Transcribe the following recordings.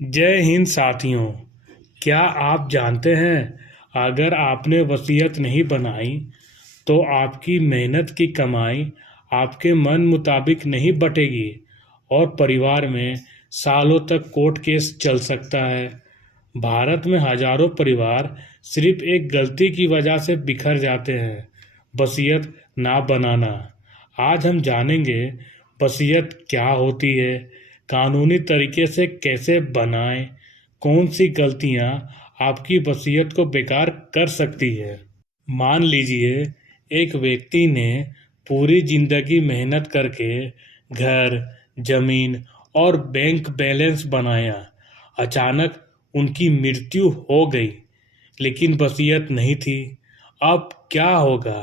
जय हिंद साथियों। क्या आप जानते हैं, अगर आपने वसीयत नहीं बनाई तो आपकी मेहनत की कमाई आपके मन मुताबिक नहीं बटेगी और परिवार में सालों तक कोर्ट केस चल सकता है। भारत में हजारों परिवार सिर्फ एक गलती की वजह से बिखर जाते हैं, वसीयत ना बनाना। आज हम जानेंगे वसीयत क्या होती है, कानूनी तरीके से कैसे बनाएं, कौन सी गलतियां आपकी वसीयत को बेकार कर सकती है। मान लीजिए एक व्यक्ति ने पूरी जिंदगी मेहनत करके घर, जमीन और बैंक बैलेंस बनाया। अचानक उनकी मृत्यु हो गई, लेकिन वसीयत नहीं थी। अब क्या होगा?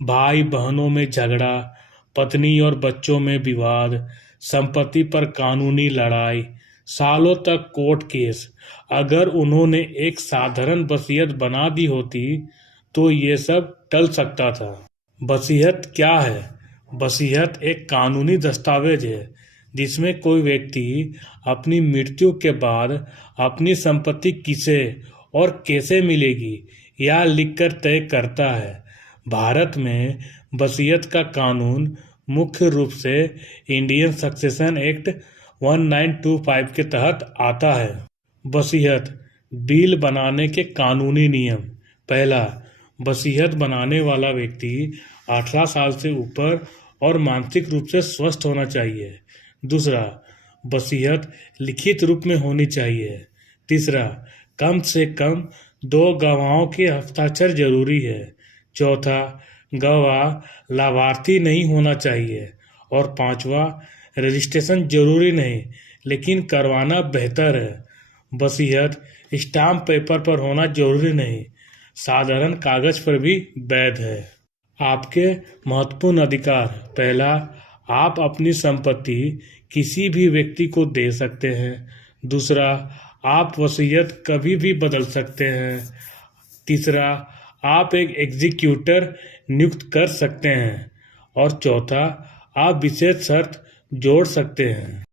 भाई बहनों में झगड़ा, पत्नी और बच्चों में विवाद, संपत्ति पर कानूनी लड़ाई, सालों तक कोर्ट केस। अगर उन्होंने एक साधारण वसीयत बना दी होती तो ये सब टल सकता था। वसीयत क्या है? वसीयत एक कानूनी दस्तावेज है जिसमें कोई व्यक्ति अपनी मृत्यु के बाद अपनी संपत्ति किसे और कैसे मिलेगी या लिखकर तय करता है। भारत में वसीयत का कानून मुख्य रूप से इंडियन सक्सेशन एक्ट 1925 के तहत आता है। वसीयत बिल बनाने के कानूनी नियम। पहला, वसीयत बनाने वाला व्यक्ति 18 साल से ऊपर और मानसिक रूप से स्वस्थ होना चाहिए। दूसरा, वसीयत लिखित रूप में होनी चाहिए। तीसरा, कम से कम 2 गवाहों के हस्ताक्षर जरूरी है। चौथा, गवाह लाभार्थी नहीं होना चाहिए। और पांचवा, रजिस्ट्रेशन जरूरी नहीं, लेकिन करवाना बेहतर है। वसीयत स्टाम्प पेपर पर होना जरूरी नहीं, साधारण कागज पर भी वैध है। आपके महत्वपूर्ण अधिकार। पहला, आप अपनी संपत्ति किसी भी व्यक्ति को दे सकते हैं। दूसरा, आप वसीयत कभी भी बदल सकते हैं। तीसरा, आप एक एग्जीक्यूटर नियुक्त कर सकते हैं। और चौथा, आप विशेष शर्त जोड़ सकते हैं।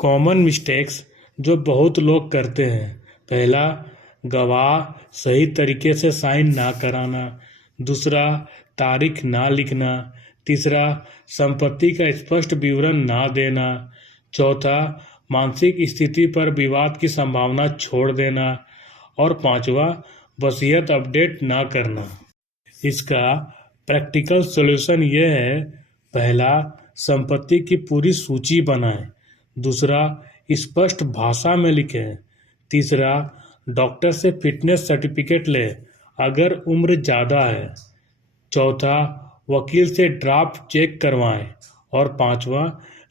कॉमन मिस्टेक्स जो बहुत लोग करते हैं। पहला, गवाह सही तरीके से साइन ना कराना। दूसरा, तारीख ना लिखना। तीसरा, संपत्ति का स्पष्ट विवरण ना देना। चौथा, मानसिक स्थिति पर विवाद की संभावना छोड़ देना। और पांचवा, वसीयत अपडेट ना करना। इसका प्रैक्टिकल सॉल्यूशन यह है। पहला, संपत्ति की पूरी सूची बनाएं। दूसरा, स्पष्ट भाषा में लिखें। तीसरा, डॉक्टर से फिटनेस सर्टिफिकेट लें अगर उम्र ज़्यादा है। चौथा, वकील से ड्राफ्ट चेक करवाएं। और पांचवा,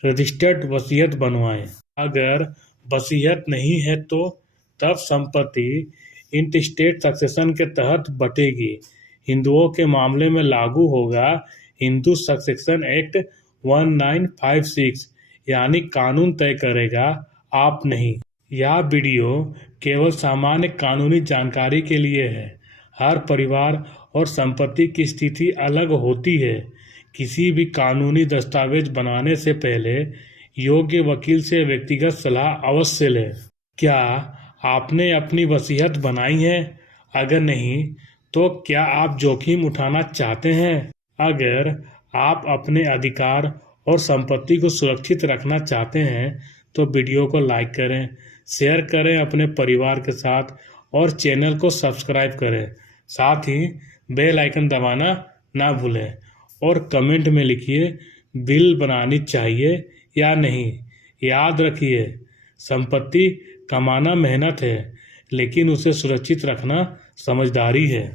रजिस्टर्ड वसीयत बनवाएं। अगर वसीयत नहीं है तो तब संपत्ति इंटरस्टेट सक्सेशन के तहत बटेगी। हिंदुओं के मामले में लागू होगा हिंदू सक्सेशन एक्ट 1956, यानी कानून तय करेगा, आप नहीं। यह वीडियो केवल सामान्य कानूनी जानकारी के लिए है। हर परिवार और संपत्ति की स्थिति अलग होती है। किसी भी कानूनी दस्तावेज बनाने से पहले योग्य वकील से व्यक्तिगत सलाह अवश्य लें। क्या आपने अपनी वसीयत बनाई है? अगर नहीं तो क्या आप जोखिम उठाना चाहते हैं? अगर आप अपने अधिकार और संपत्ति को सुरक्षित रखना चाहते हैं तो वीडियो को लाइक करें, शेयर करें अपने परिवार के साथ और चैनल को सब्सक्राइब करें। साथ ही बेल आइकन दबाना ना भूलें और कमेंट में लिखिए बिल बनानी चाहिए या नहीं। याद रखिए, संपत्ति कमाना मेहनत है, लेकिन उसे सुरक्षित रखना समझदारी है।